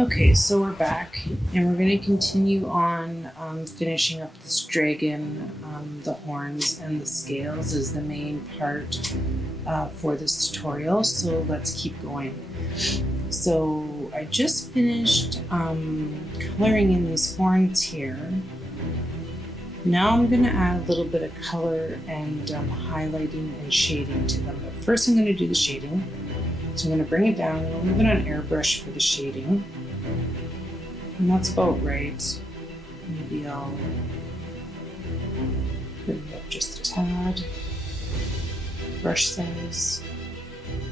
Okay, so we're back and we're going to continue on finishing up this dragon. The horns and the scales is the main part for this tutorial, so let's keep going. So I just finished coloring in these horns here. Now I'm going to add a little bit of color and highlighting and shading to them. But first I'm going to do the shading. So I'm going to bring it down. I'm going to leave it on airbrush for the shading. And that's about right. Maybe I'll bring it up just a tad. Brush size.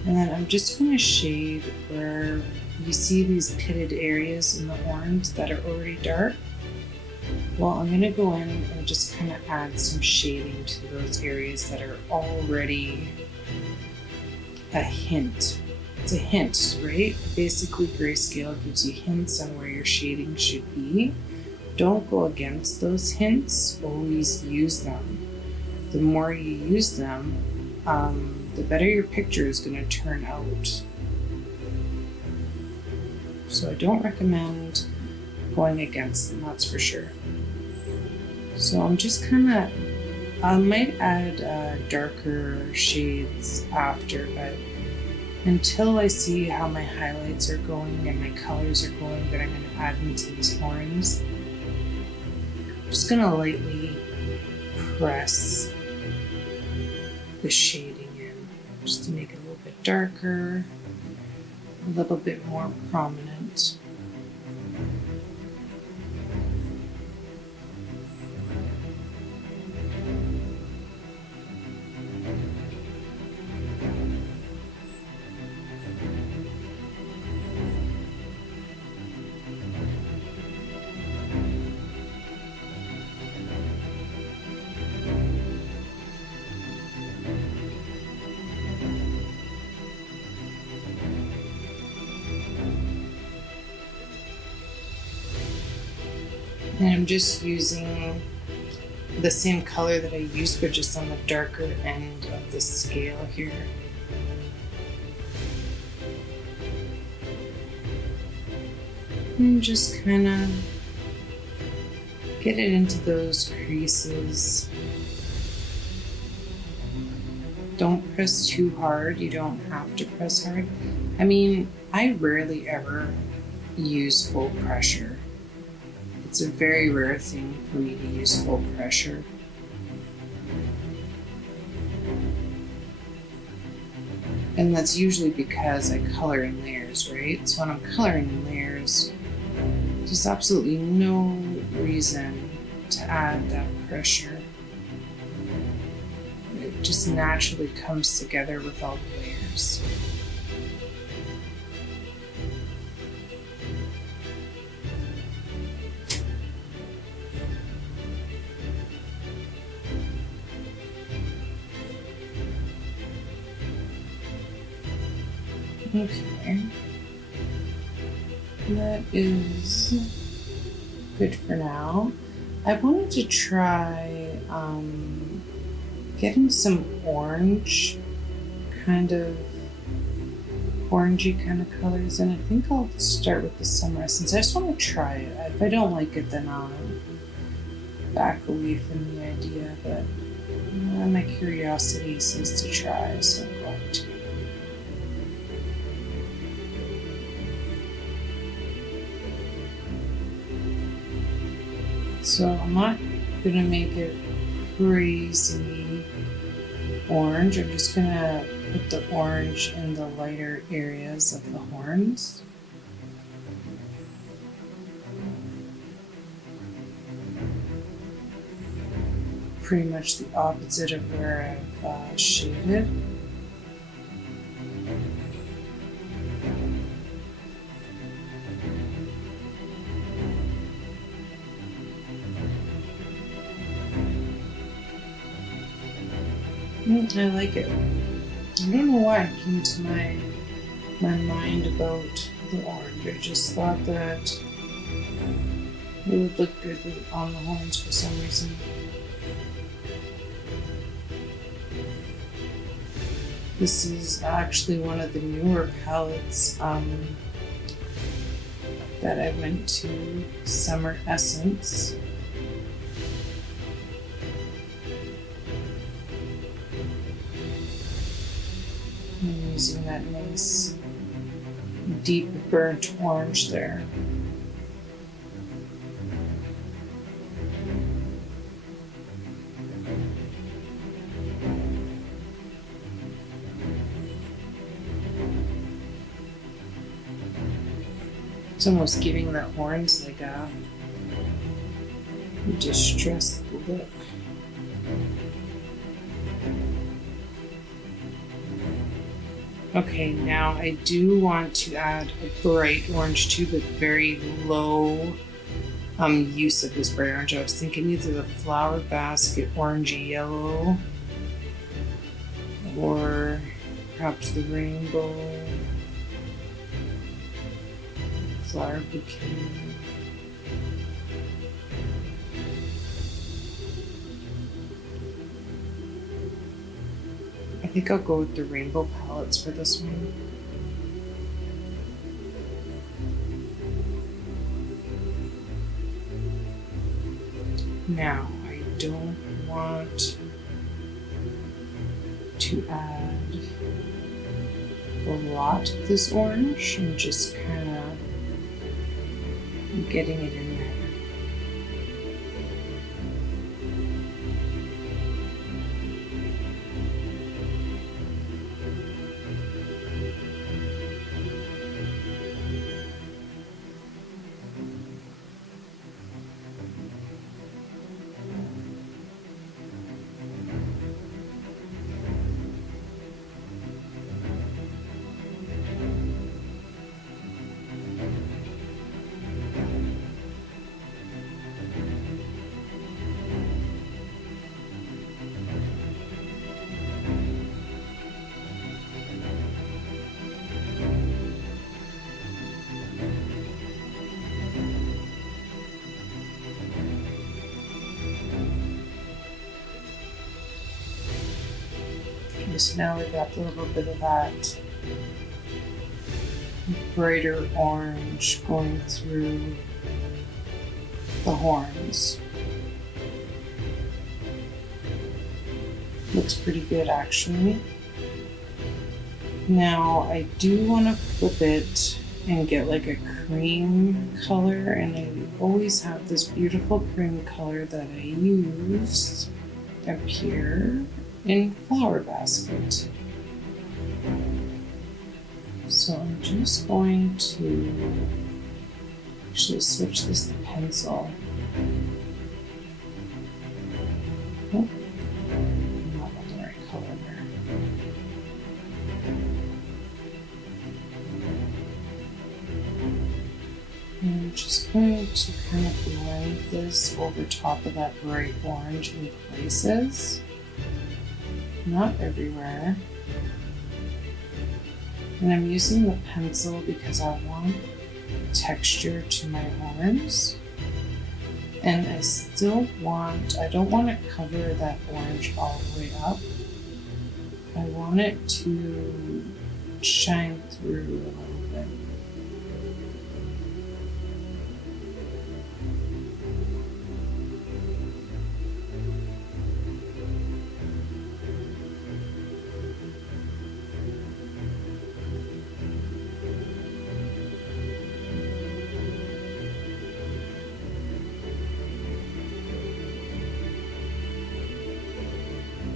And then I'm just going to shade where you see these pitted areas in the horns that are already dark. Well, I'm going to go in and just kind of add some shading to those areas that are already a hint. It's a hint, right? Basically, grayscale gives you hints on where your shading should be. Don't go against those hints, always use them. The more you use them, the better your picture is going to turn out. So I don't recommend going against them, that's for sure. So I'm just kind of, I might add darker shades after, but until I see how my highlights are going and my colors are going that I'm going to add into these horns, I'm just going to lightly press the shading in, just to make it a little bit darker, a little bit more prominent. And I'm just using the same color that I used, but just on the darker end of the scale here. And just kind of get it into those creases. Don't press too hard. You don't have to press hard. I mean, I rarely ever use full pressure. It's a very rare thing for me to use full pressure. And that's usually because I color in layers, right? So when I'm coloring in layers, there's absolutely no reason to add that pressure. It just naturally comes together with all the layers. Okay, that is good for now. I wanted to try getting some orange, orangey kind of colors, and I think I'll start with the summer essence. I just want to try it. If I don't like it, then I'll back away from the idea, but my curiosity says to try, so I'm going to. So I'm not gonna make it crazy orange. I'm just gonna put the orange in the lighter areas of the horns. Pretty much the opposite of where I've shaded. I like it. I don't know why it came to my mind about the orange. I just thought that it would look good on the horns for some reason. This is actually one of the newer palettes that that I went to Summer Essence. I'm using that nice deep burnt orange there. It's almost giving the horns like a distressed look. Okay, now I do want to add a bright orange too, but very low use of this bright orange. I was thinking either the flower basket orangey yellow or perhaps the rainbow flower bouquet. I think I'll go with the rainbow palettes for this one. Now, I don't want to add a lot of this orange. I'm just kind of getting it in there. So now we've got a little bit of that brighter orange going through the horns. Looks pretty good actually. Now I do want to flip it and get like a cream color, and I always have this beautiful cream color that I use up here in Flower Basket. So I'm just going to actually switch this to pencil. Oh, not on the right color there. And I'm just going to kind of blend this over top of that bright orange in places. Not everywhere. And I'm using the pencil because I want texture to my horns. And I still want, I don't want to cover that orange all the way up. I want it to shine through a little bit.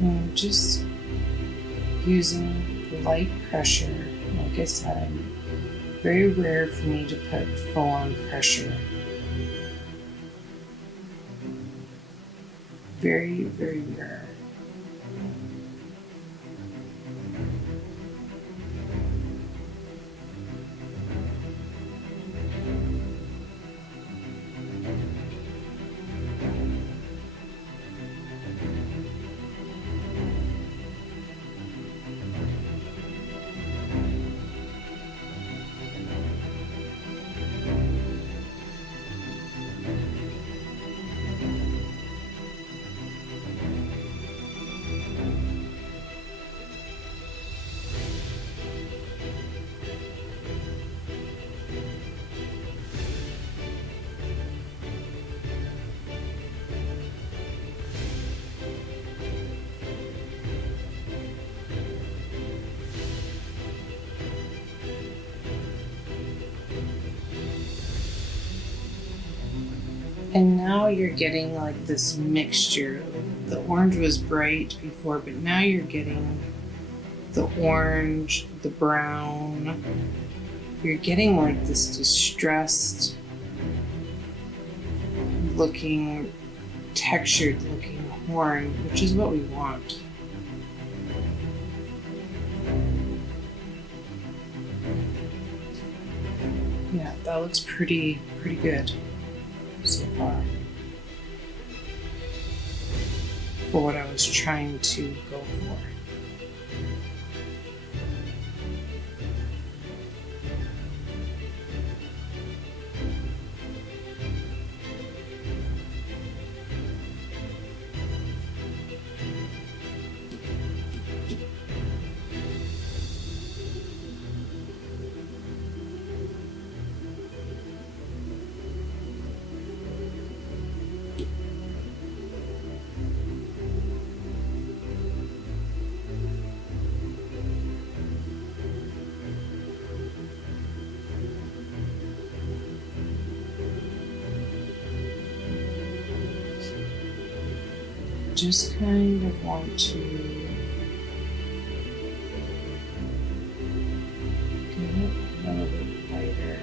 And just using light pressure. Like I said, very rare for me to put full-on pressure. Very, very rare. And now you're getting like this mixture. The orange was bright before, but now you're getting the orange, the brown. You're getting like this distressed looking, textured looking horn, which is what we want. Yeah, that looks pretty good so far for what I was trying to go for. Just kind of want to get it a little bit lighter.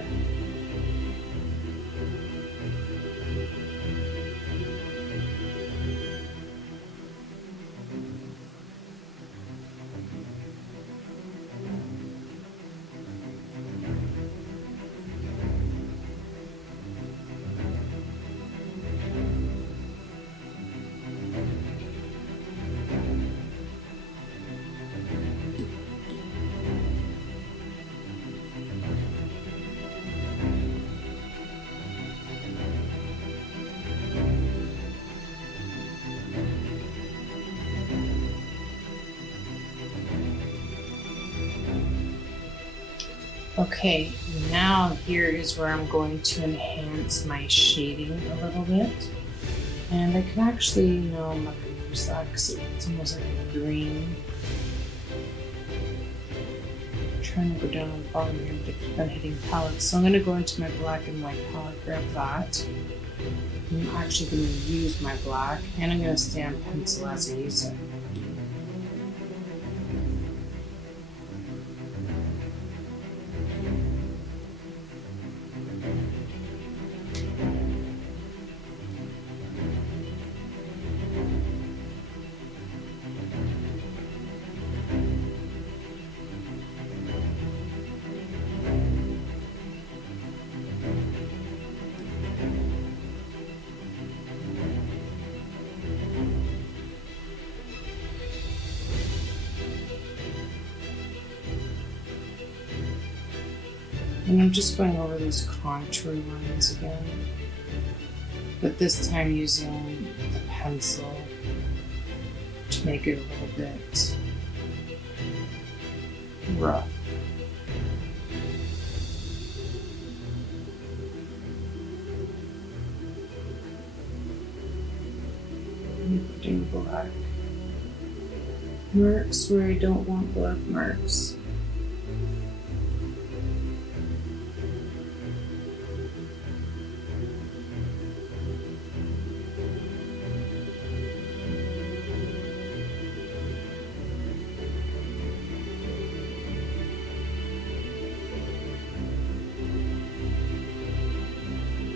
Okay, now here is where I'm going to enhance my shading a little bit. And I can actually, I'm not going to use that because it's almost like a green. I'm trying to go down on the bottom here, but keep on hitting palettes. So I'm going to go into my black and white palette, grab that. I'm actually going to use my black, and I'm going to stay on pencil as I use it. And I'm just going over those contour lines again, but this time using the pencil to make it a little bit rough. I'm putting black marks where I don't want black marks.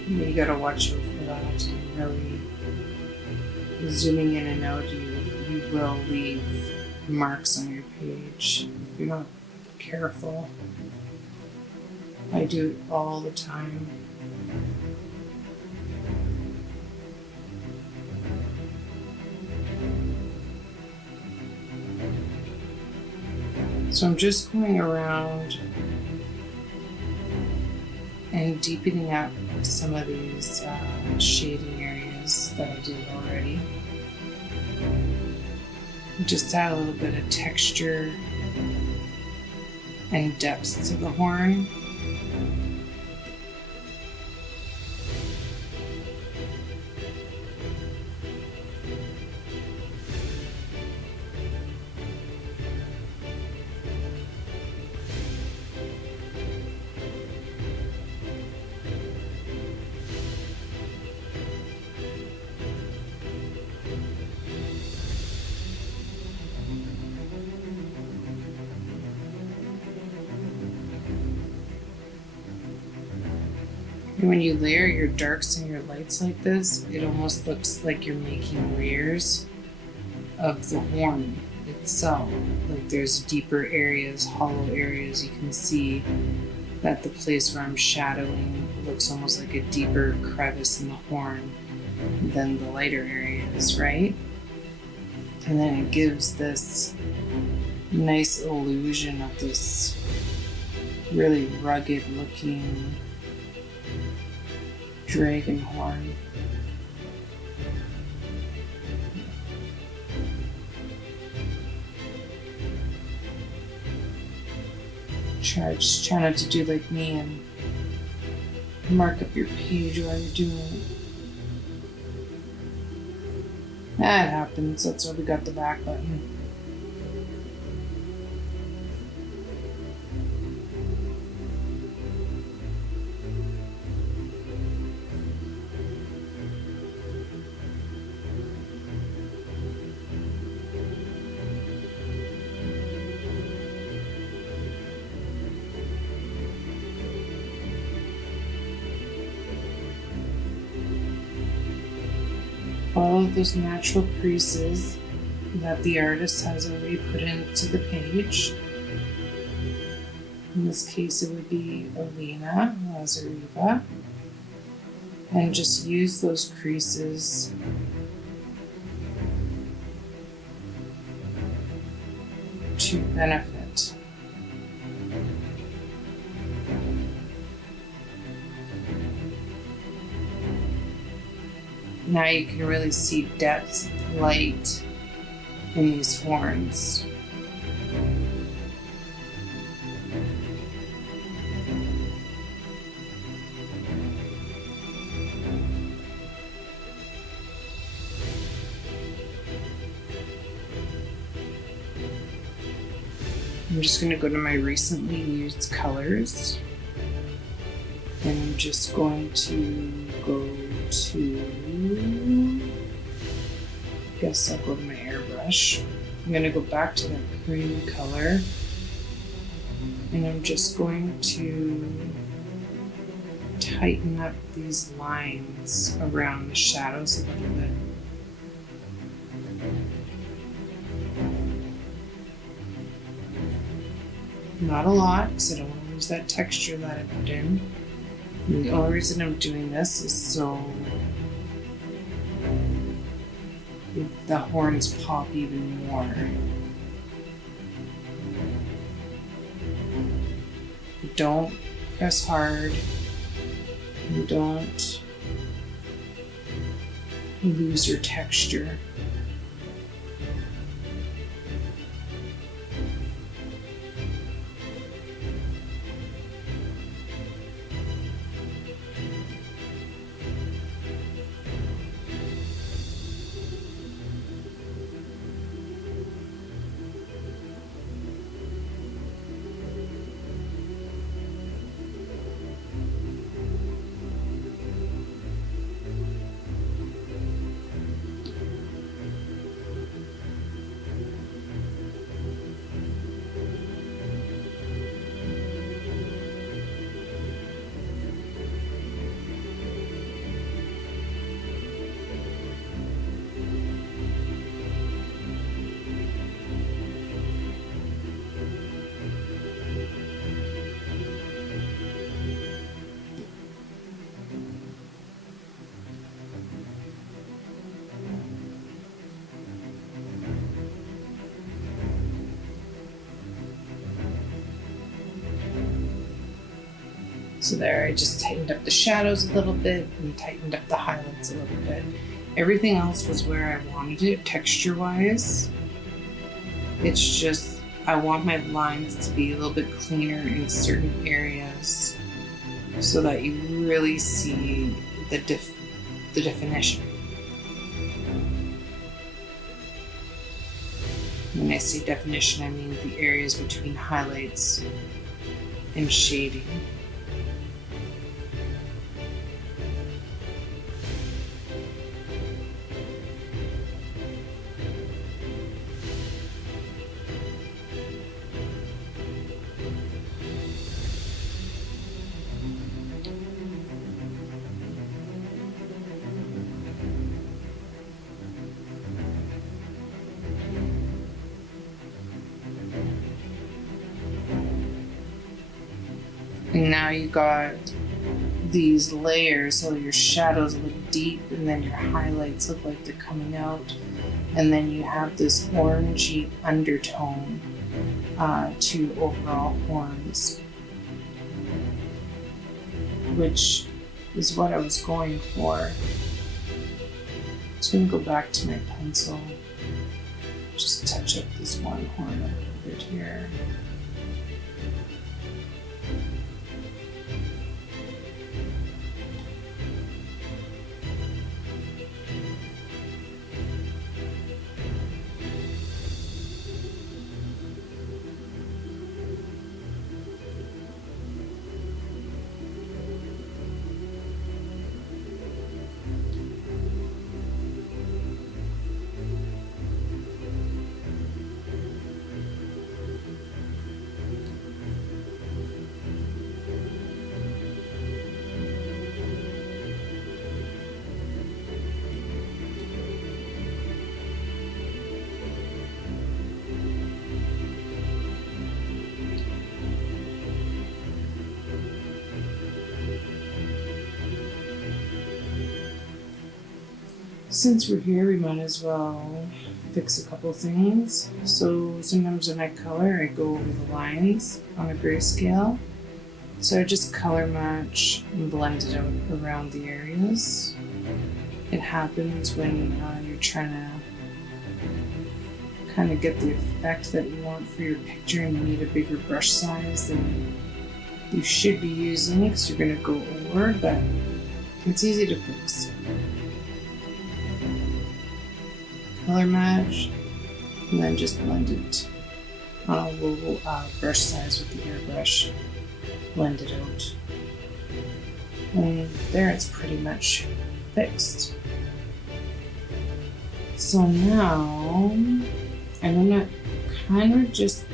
You gotta watch out for that, and really zooming in and out, you will leave marks on your page if you're not careful. I do it all the time. So I'm just going around and deepening up some of these shading areas that I did already. Just add a little bit of texture and depth to the horn. And when you layer your darks and your lights like this, it almost looks like you're making layers of the horn itself. Like there's deeper areas, hollow areas. You can see that the place where I'm shadowing looks almost like a deeper crevice in the horn than the lighter areas, right? And then it gives this nice illusion of this really rugged looking dragon horn. Just try not to do like me and mark up your page while you're doing it. That happens, that's why we got the back button. Follow those natural creases that the artist has already put into the page. In this case, it would be Alena Lazariva. And just use those creases to benefit. Now you can really see depth, light in these horns. I'm just going to go to my recently used colors, and I'm just going to go to, I guess I'll go to my airbrush. I'm going to go back to that cream color, and I'm just going to tighten up these lines around the shadows a little bit. Not a lot, because I don't want to lose that texture that I put in. And the only reason I'm doing this is so the horns pop even more. Don't press hard. And don't lose your texture. So there, I just tightened up the shadows a little bit and tightened up the highlights a little bit. Everything else was where I wanted it texture-wise. It's just, I want my lines to be a little bit cleaner in certain areas so that you really see the definition. When I say definition, I mean the areas between highlights and shading. And now you got these layers, so your shadows look deep and then your highlights look like they're coming out. And then you have this orangey undertone to overall horns, which is what I was going for. So I'm gonna go back to my pencil, just touch up this one horn a little bit here. Since we're here, we might as well fix a couple things. So sometimes when I color, I go over the lines on a grayscale. So I just color match and blend it out around the areas. It happens when you're trying to kind of get the effect that you want for your picture and you need a bigger brush size than you should be using because you're going to go over, but it's easy to fix. Color match, and then just blend it on a low brush size with the airbrush. Blend it out. And there it's pretty much fixed. So now I'm gonna kind of just,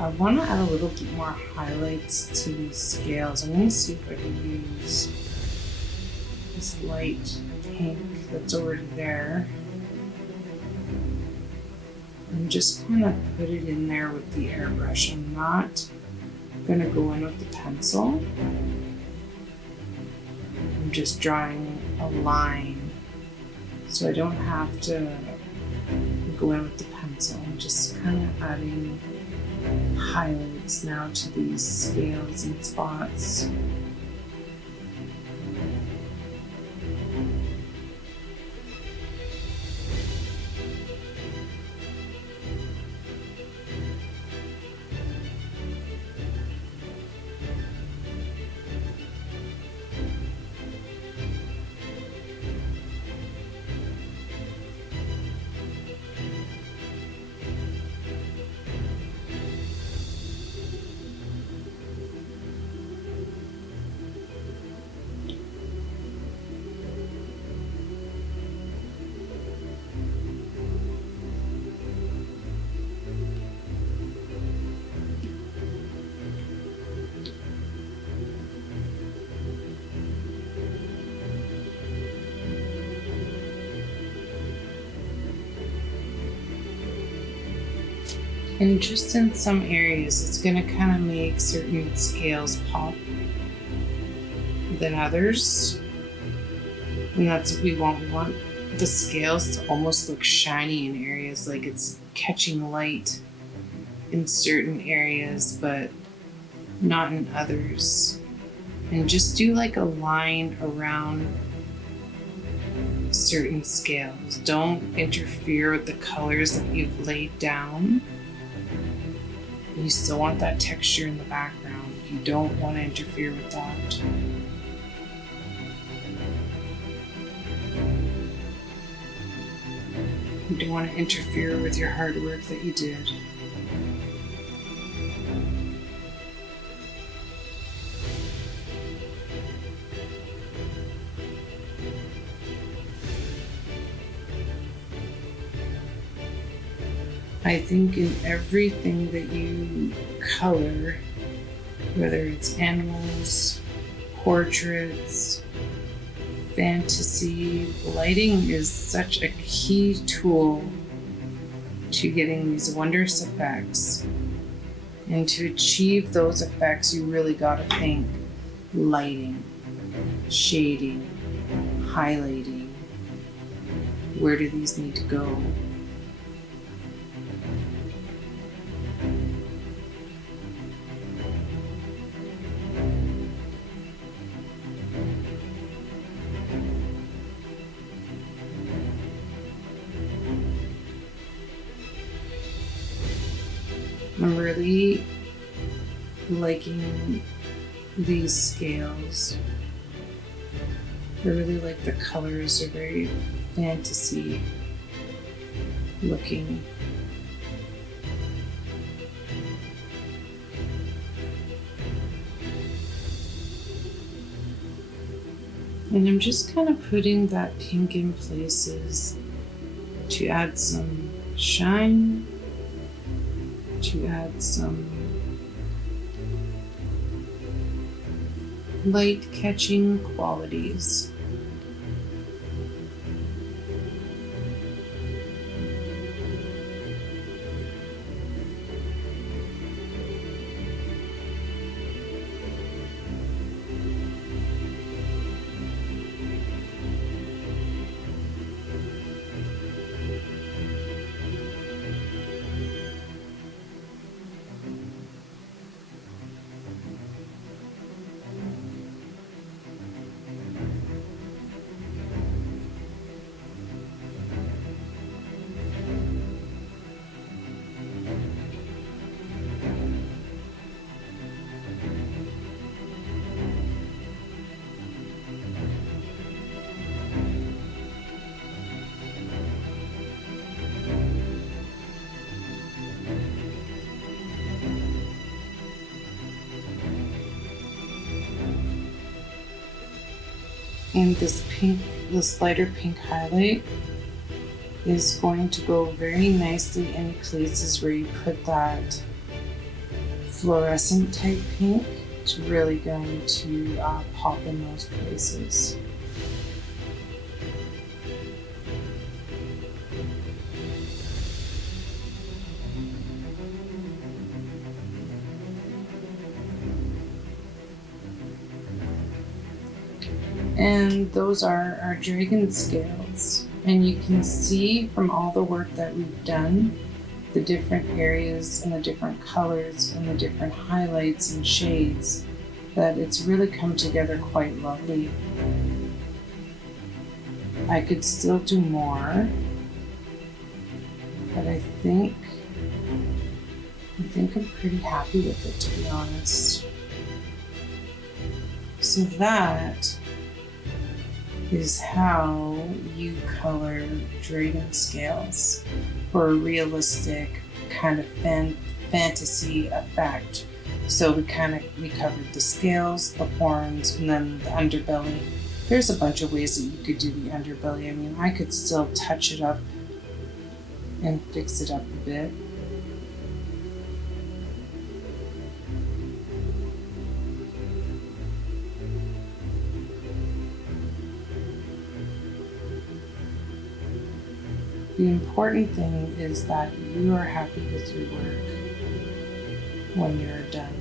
I want to add a little bit more highlights to these scales. I'm gonna see if I can use this light pink that's already there. And just kind of put it in there with the airbrush. I'm not going to go in with the pencil. I'm just drawing a line so I don't have to go in with the pencil. I'm just kind of adding highlights now to these scales and spots. And just in some areas, it's going to kind of make certain scales pop than others. And that's what we want. We want the scales to almost look shiny in areas, like it's catching light in certain areas, but not in others. And just do like a line around certain scales. Don't interfere with the colors that you've laid down. You still want that texture in the background. You don't want to interfere with that. You don't want to interfere with your hard work that you did. I think in everything that you color, whether it's animals, portraits, fantasy, lighting is such a key tool to getting these wondrous effects. And to achieve those effects, you really got to think lighting, shading, highlighting. Where do these need to go? I'm really liking these scales. I really like the colors, they're very fantasy looking. And I'm just kind of putting that pink in places to add some shine, to add some light catching qualities. And this lighter pink highlight is going to go very nicely in places where you put that fluorescent type pink. It's really going to pop in those places. And those are our dragon scales. And you can see from all the work that we've done, the different areas and the different colors and the different highlights and shades, that it's really come together quite lovely. I could still do more, but I think I'm pretty happy with it, to be honest. So that is how you color dragon scales for a realistic kind of fantasy effect. So we covered the scales, the horns, and then the underbelly. There's a bunch of ways that you could do the underbelly. I mean, I could still touch it up and fix it up a bit. The important thing is that you are happy with your work when you're done.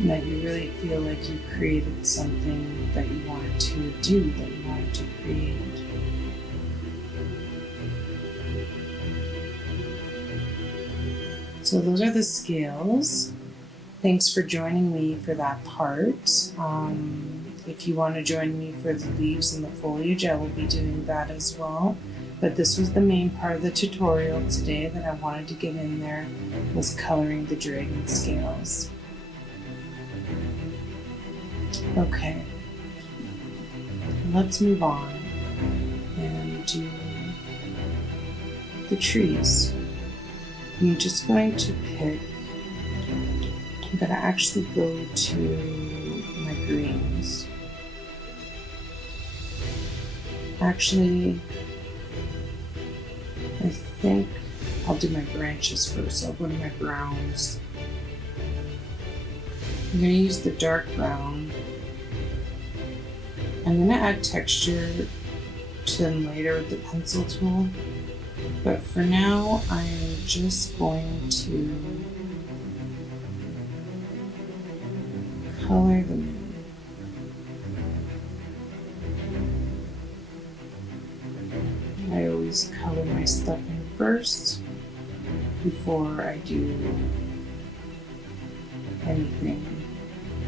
And that you really feel like you created something that you wanted to do, that you wanted to create. So those are the scales. Thanks for joining me for that part. If you want to join me for the leaves and the foliage, I will be doing that as well. But this was the main part of the tutorial today that I wanted to get in there, was coloring the dragon scales. Okay, let's move on and do the trees. I'm just going to pick, I'm going to actually go to my greens. Actually, I think I'll do my branches first. I'll go to my browns. I'm going to use the dark brown. I'm going to add texture to them later with the pencil tool. But for now, I am just going to color the moon. I always color my stuff in first before I do anything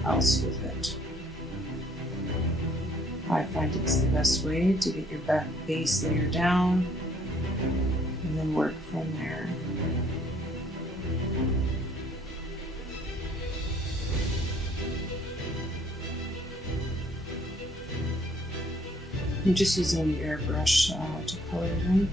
else with it. I find it's the best way to get your base layer down and then work from there. I'm just using the airbrush to color them.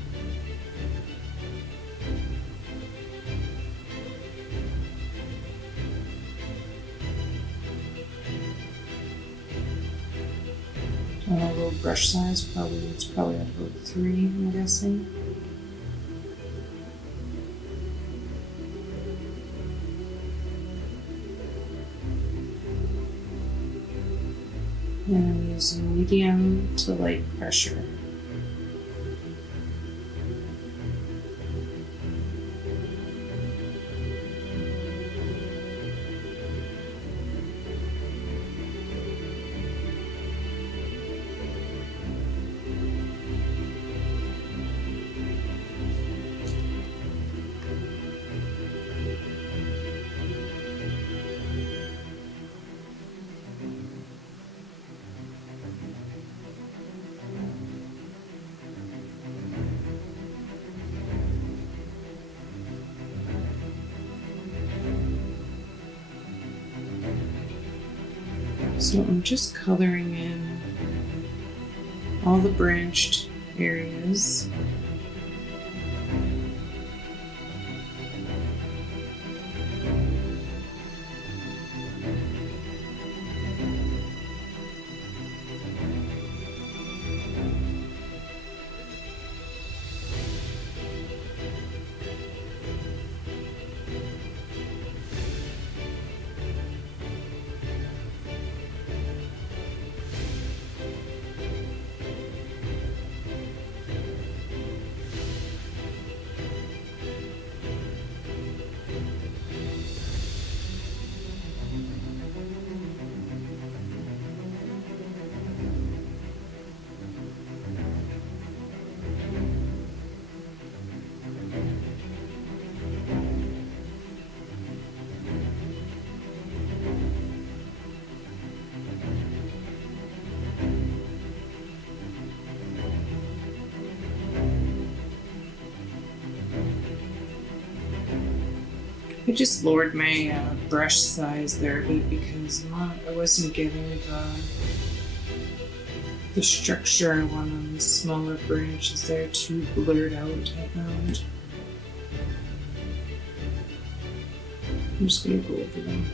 A little brush size, it's probably at about 3, I'm guessing. And I'm using medium to light pressure. So I'm just coloring in all the branched areas. I just lowered my brush size there a bit because I wasn't getting the structure I want on the smaller branches. They're too blurred out, I found. I'm just going to go over them.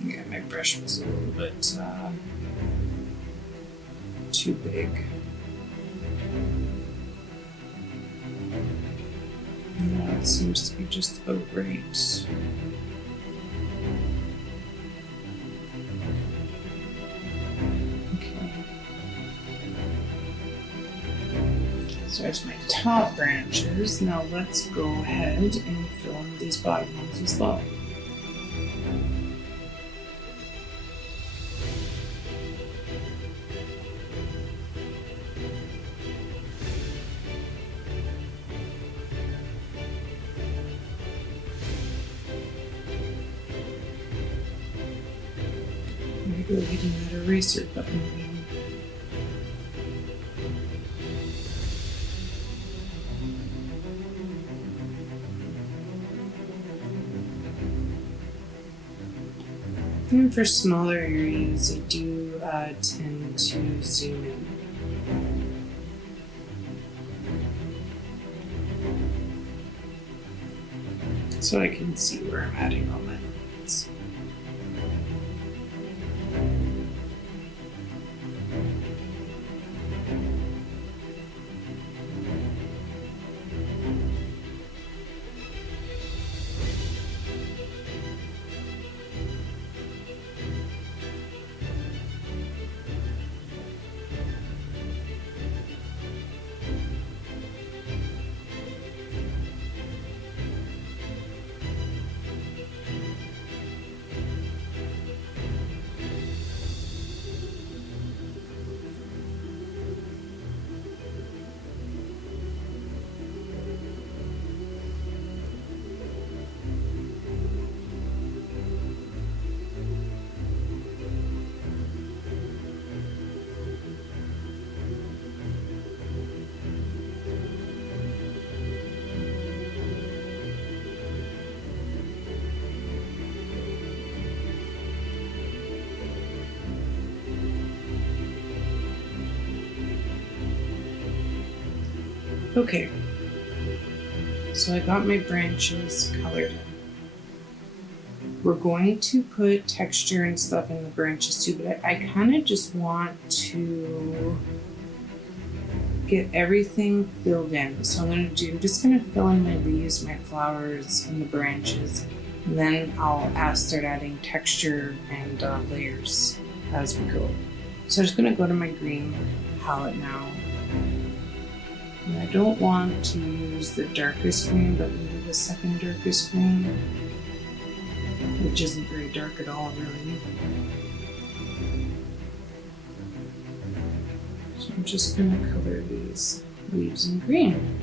Yeah, my brush was a little bit too big. No, it seems to be just about right. Okay. So there's my top branches. Now let's go ahead and fill in these bottom ones as well. go hitting that eraser button again. And for smaller areas, I do tend to zoom in. So I can see where I'm adding all my lines. Okay, so I got my branches colored in. We're going to put texture and stuff in the branches too, but I kind of just want to get everything filled in. So I'm just going to fill in my leaves, my flowers, and the branches, and then I'll start adding texture and layers as we go. So I'm just going to go to my green palette now. And I don't want to use the darkest green, but maybe the second darkest green, which isn't very dark at all, really. So I'm just going to color these leaves in green.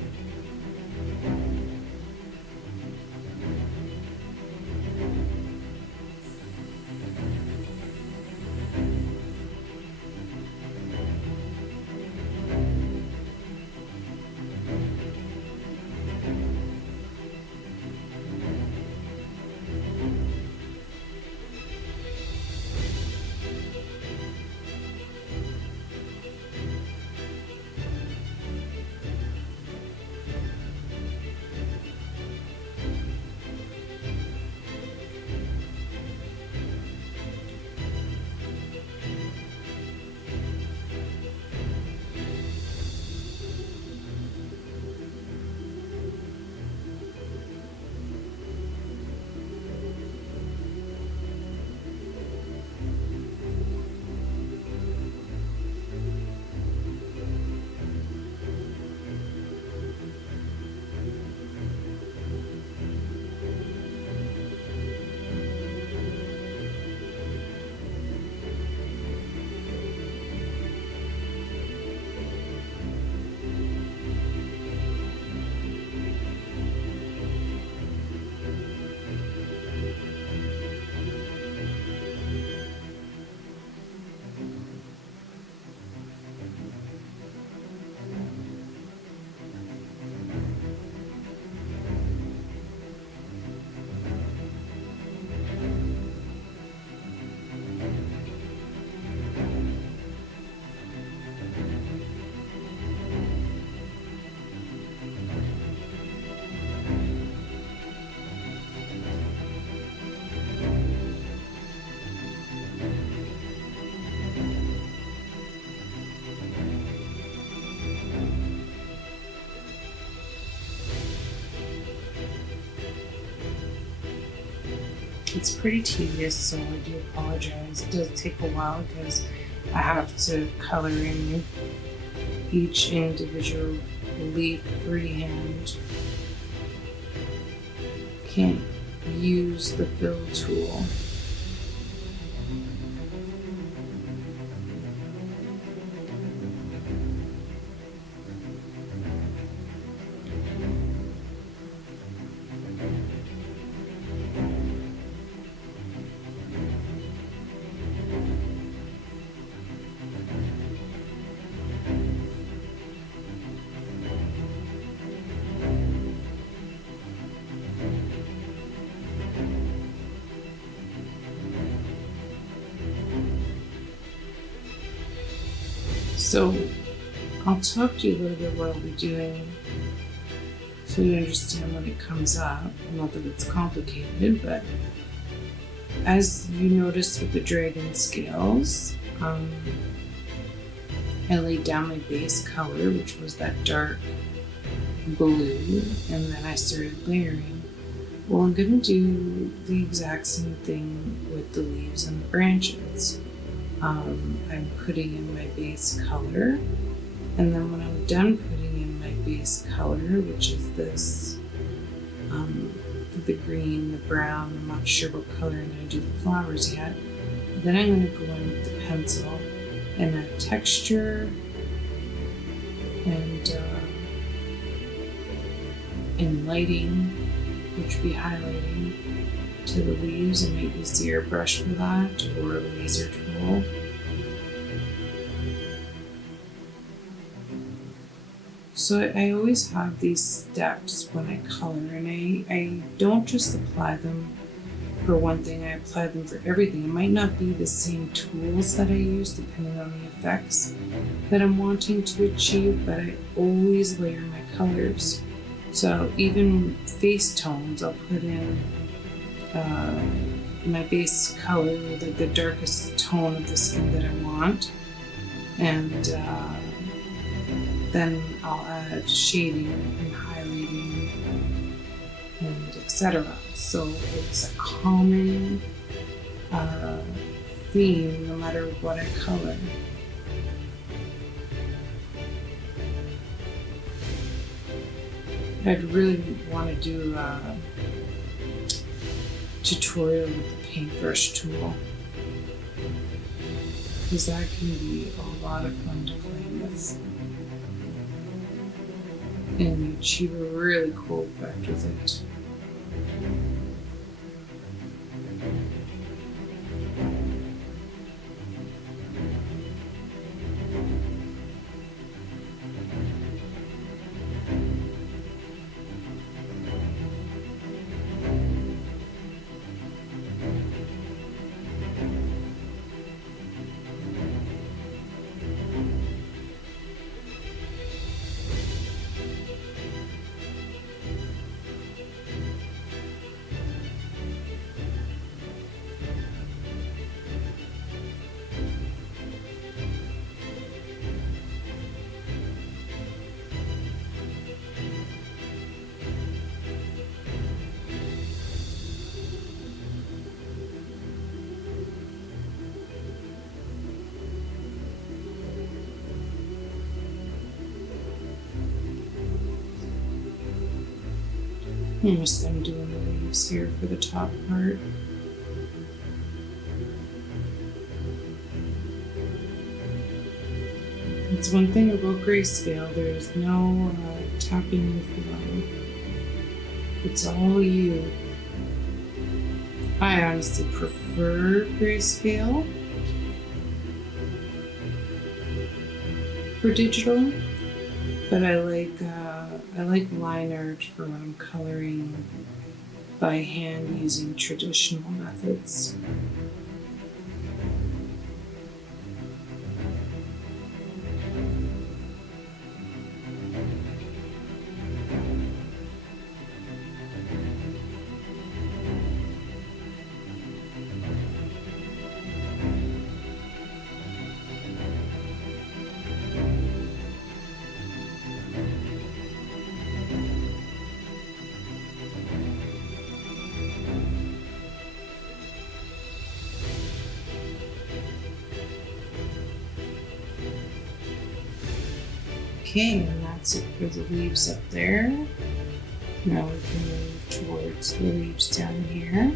It's pretty tedious, so I do apologize. It does take a while because I have to color in each individual leaf freehand. Can't use the fill tool. So I'll talk to you a little bit what I'll be doing so you understand when it comes up. Not that it's complicated, but as you notice with the dragon scales, I laid down my base color, which was that dark blue, and then I started layering. Well, I'm going to do the exact same thing with the leaves and the branches. I'm putting in my base color, and then when I'm done putting in my base color, which is this, the green, the brown, I'm not sure what color I'm going to do the flowers yet, then I'm going to go in with the pencil and add texture and lighting, which would be highlighting to the leaves. I might use the airbrush for that, or a laser tool. So I always have these steps when I color, and I don't just apply them for one thing, I apply them for everything. It might not be the same tools that I use depending on the effects that I'm wanting to achieve, but I always layer my colors. So even face tones, I'll put in my base color, the darkest tone of the skin that I want, and then I'll add shading and highlighting and etc. So it's a common theme no matter what I color. I'd really want to do a tutorial with the paintbrush tool, because that can be a lot of fun to play with and achieve a really cool effect with it. Almost done doing the leaves here for the top part. It's one thing about grayscale, there's no tapping and flow. It's all you. I honestly prefer grayscale for digital, but I like line art for when I'm coloring by hand using traditional methods. Okay, and that's it for the leaves up there. Now we can move towards the leaves down here.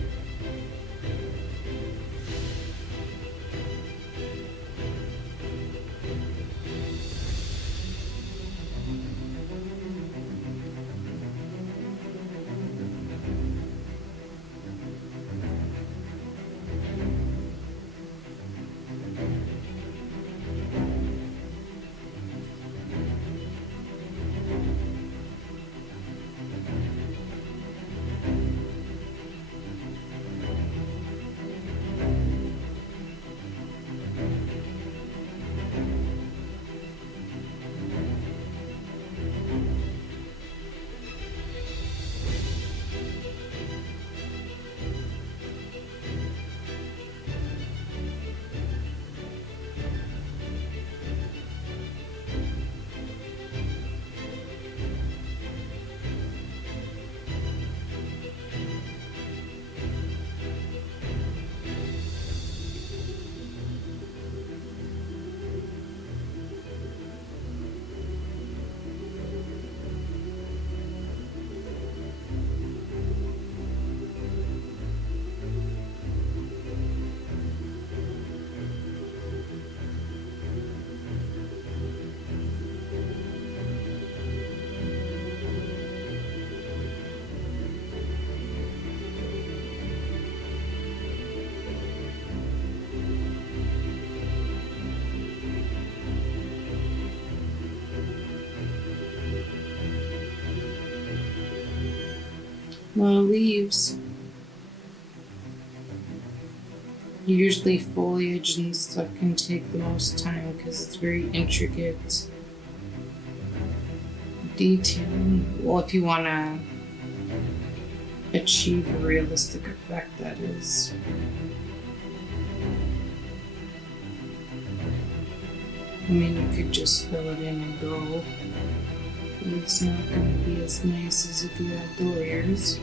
Well, leaves. Usually foliage and stuff can take the most time because it's very intricate detailing. Well, if you want to achieve a realistic effect, that is. I mean, you could just fill it in and go. But it's not going to be as nice as if you had the layers.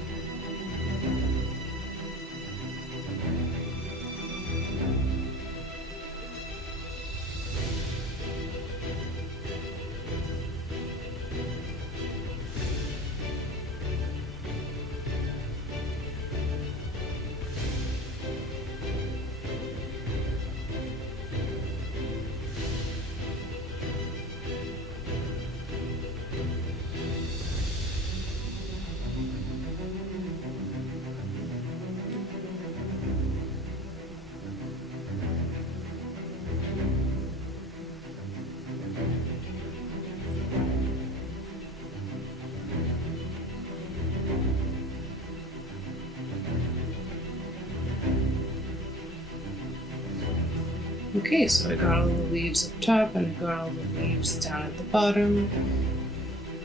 Okay, so I got all the leaves up top and I got all the leaves down at the bottom.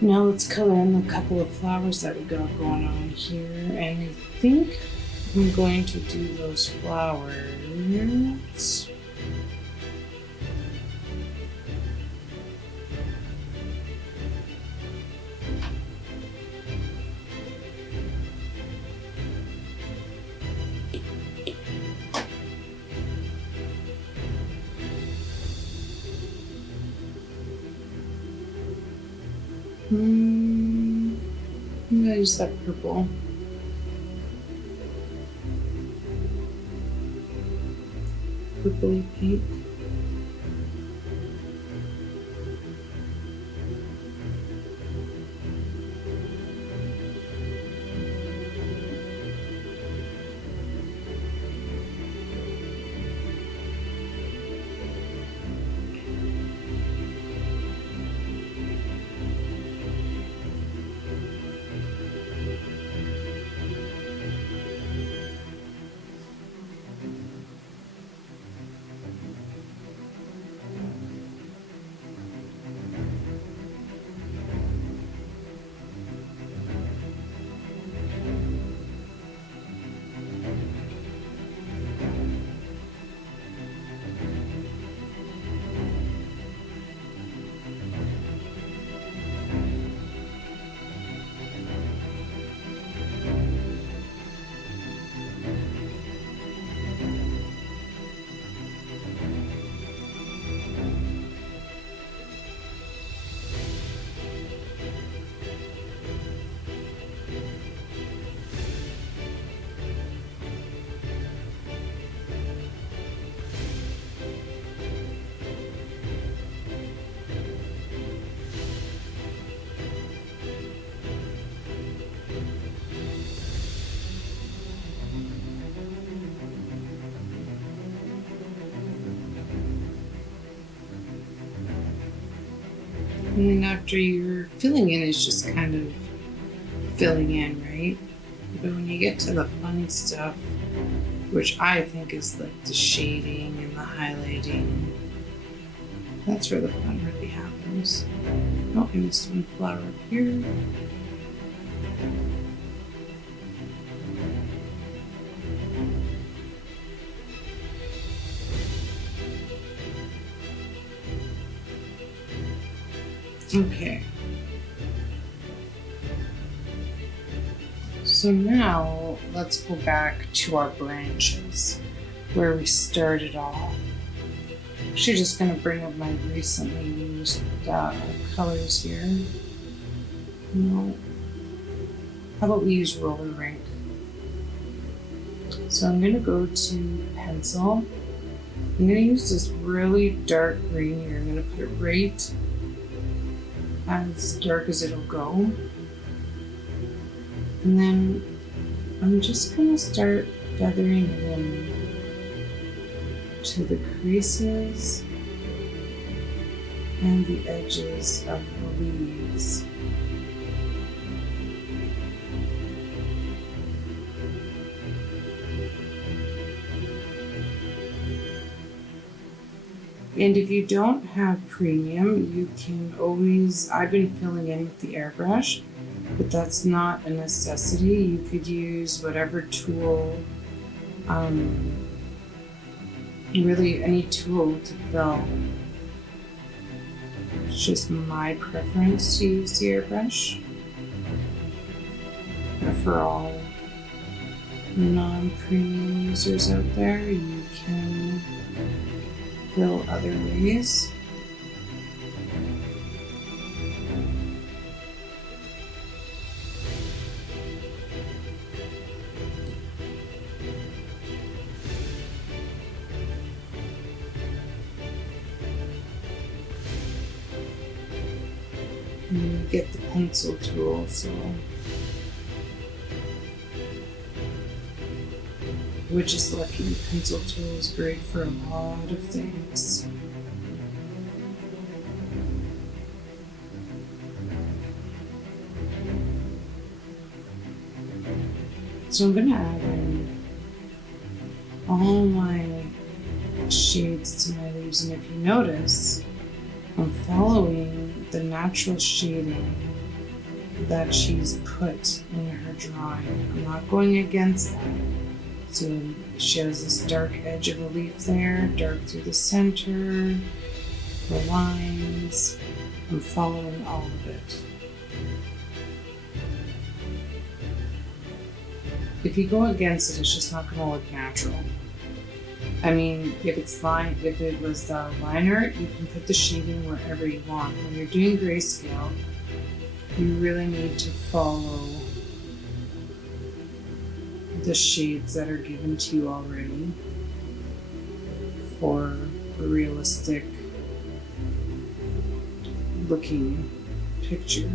Now let's color in a couple of flowers that we got going on here. And I think I'm going to do those flowers. I'm gonna use that purple. Purpley pink. And then after you're filling in, it's just kind of filling in, right? But when you get to the fun stuff, which I think is like the shading and the highlighting, that's where the fun really happens. Oh, I missed one flower up here. Okay. So now let's go back to our branches where we started off. Actually, just going to bring up my recently used colors here. No. How about we use roller rink? So I'm going to go to pencil. I'm going to use this really dark green here. I'm going to put it right as dark as it'll go. And then I'm just going to start feathering it in to the creases and the edges of the leaves. And if you don't have premium, you can always, I've been filling in with the airbrush, but that's not a necessity. You could use whatever tool, really any tool to fill. It's just my preference to use the airbrush. But for all non-premium users out there, you can fill other ways. And you get the pencil tool, we're just lucky the pencil tool is great for a lot of things. So I'm gonna add in all my shades to my leaves, and if you notice, I'm following the natural shading that she's put in her drawing. I'm not going against that. So she has this dark edge of a leaf there, dark through the center, the lines. I'm following all of it. If you go against it, it's just not going to look natural. I mean, if it was liner, you can put the shading wherever you want. When you're doing grayscale, you really need to follow the shades that are given to you already for a realistic looking picture.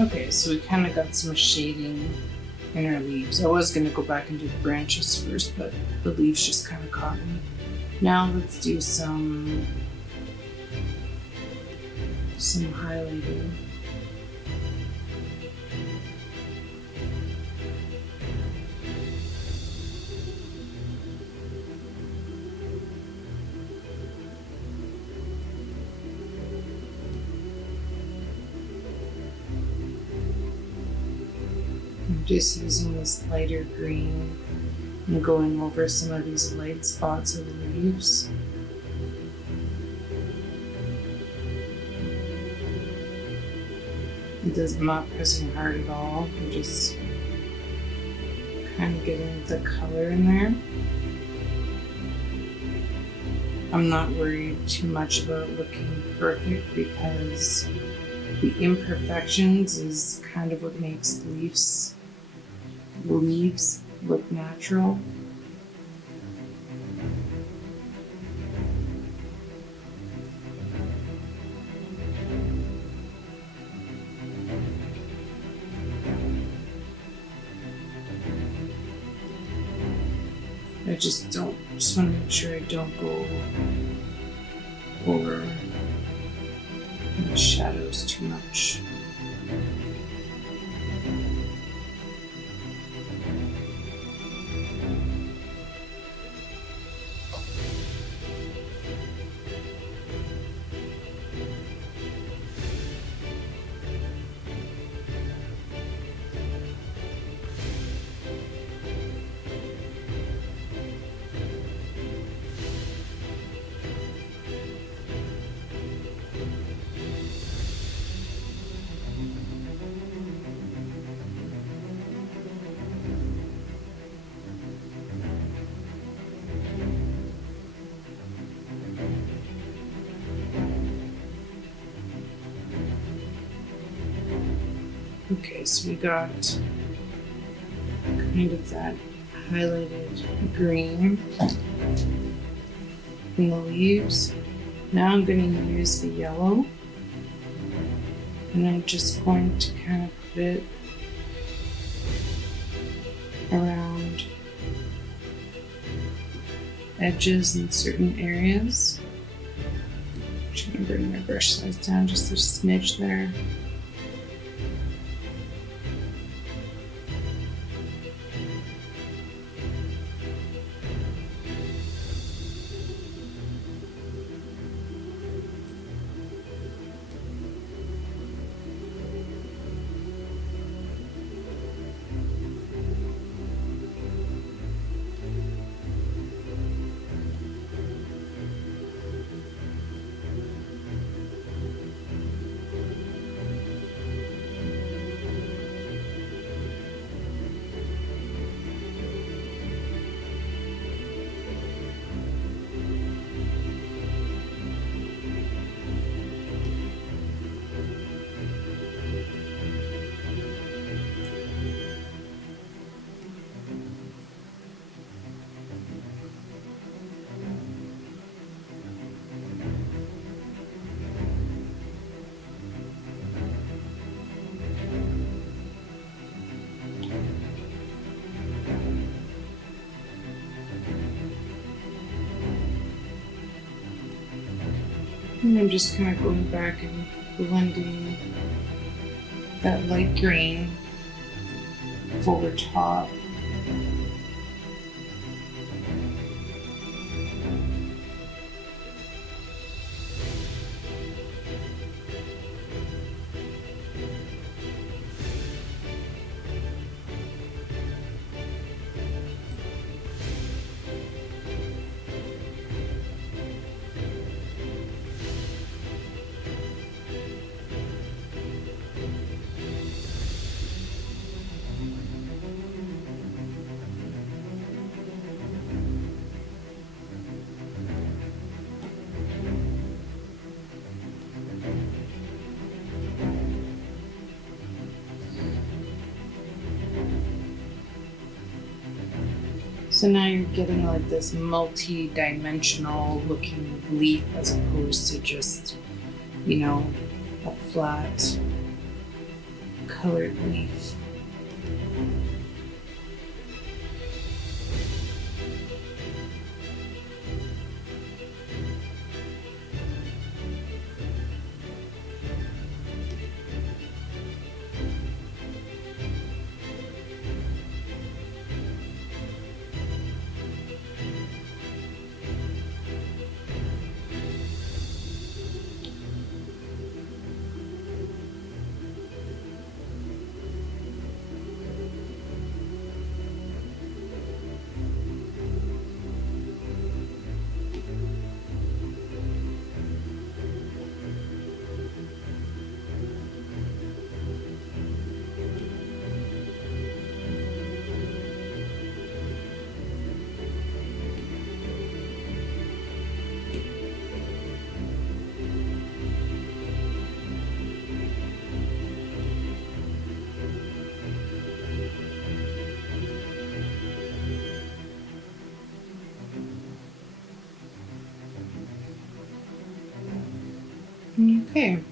Okay, so we kind of got some shading in our leaves. I was going to go back and do the branches first, but the leaves just kind of caught me. Now let's do some highlighting. I'm just using this lighter green and going over some of these light spots of the leaves. I'm not pressing hard at all. I'm just kind of getting the color in there. I'm not worried too much about looking perfect because the imperfections is kind of what makes leaves look natural. I just want to make sure I don't go over the shadows too much. Okay, so we got kind of that highlighted green in the leaves. Now I'm going to use the yellow, and I'm just going to kind of put it around edges in certain areas. I'm just going to bring my brush size down just a smidge there. And I'm just kind of going back and blending that light green over top. So now you're getting like this multi-dimensional looking leaf as opposed to just, a flat colored leaf. Okay.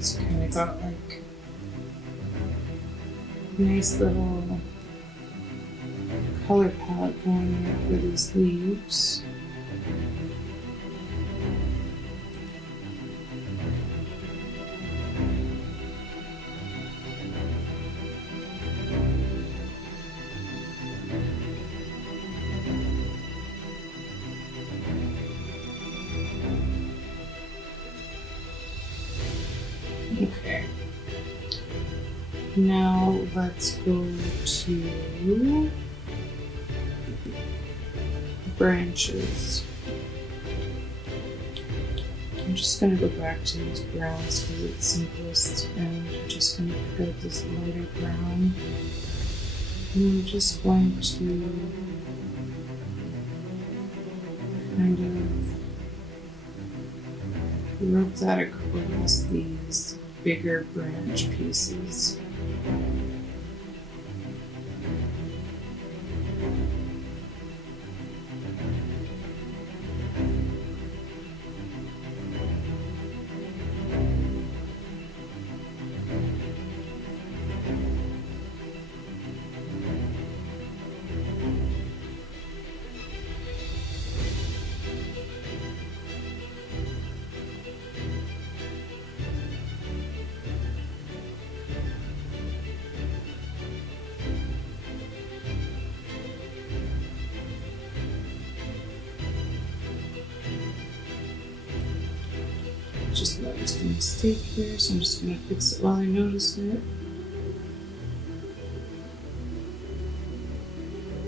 So kind of got like a nice little color palette going there for these leaves. Okay. Now let's go to branches. I'm just going to go back to these browns because it's simplest, and I'm just going to pick out this lighter brown. And I'm just going to kind of rub that across these bigger branch pieces. Just noticed a mistake here, so I'm just going to fix it while I notice it.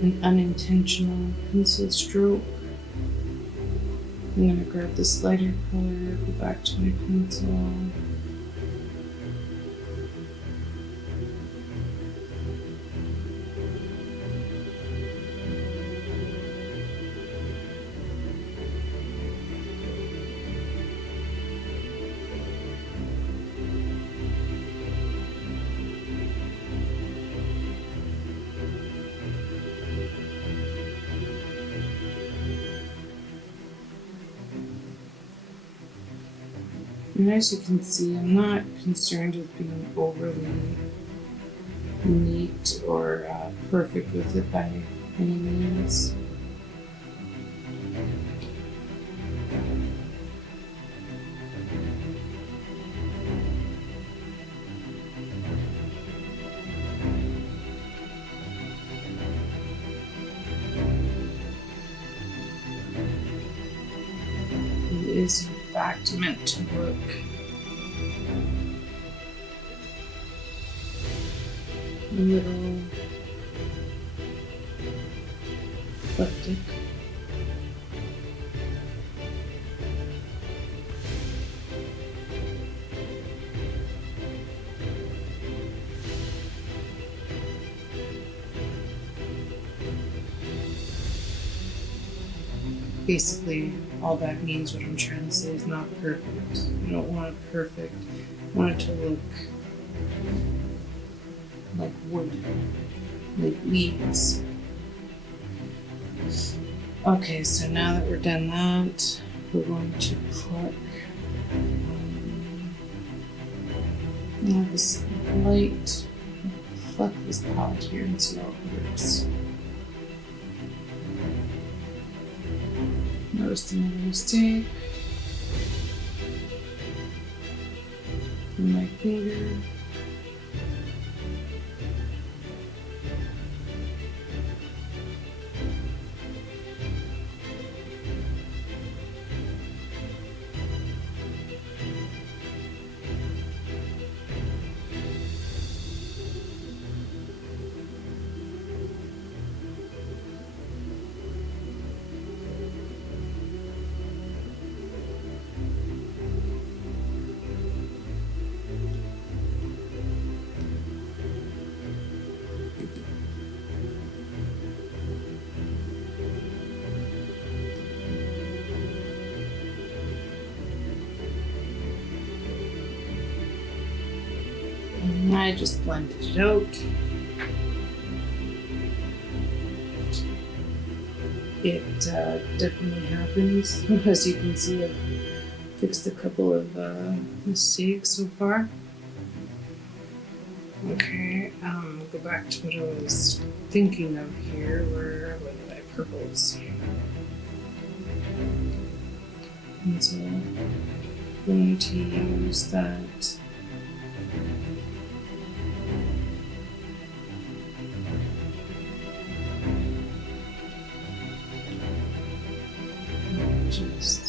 An unintentional pencil stroke. I'm going to grab this lighter color, go back to my pencil. And as you can see, I'm not concerned with being overly neat or perfect with it by any means. It is in fact meant to look a little eclectic. Basically, all that means, what I'm trying to say, is not perfect. You don't want it perfect. You want it to look like wood, like leaves. Okay, so now that we're done that, we're going to pluck this light, pluck this palette here and see how it works. Noticed another mistake in my finger. And I just blended it out. It definitely happens. As you can see, I've Fixed a couple of mistakes so far. Okay, go back to what I was thinking of here. Where were my purples? And so I'm going to use that just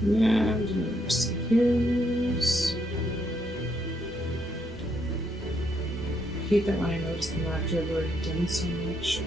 and Immerse here's. I hate that when I notice them after I've already done so much.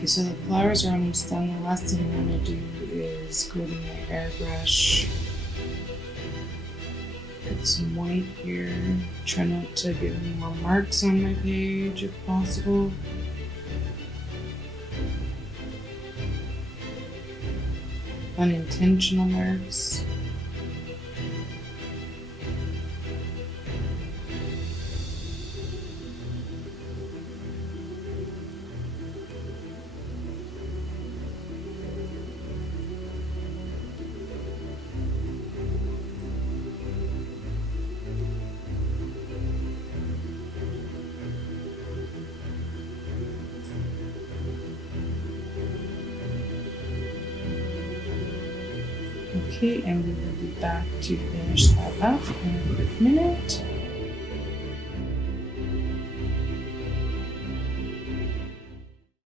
Okay, so the flowers are almost done. The last thing I'm going to do is go to my airbrush. Put some white here. Try not to get any more marks on my page if possible. Unintentional marks. Okay, and we will be back to finish that up in a quick minute.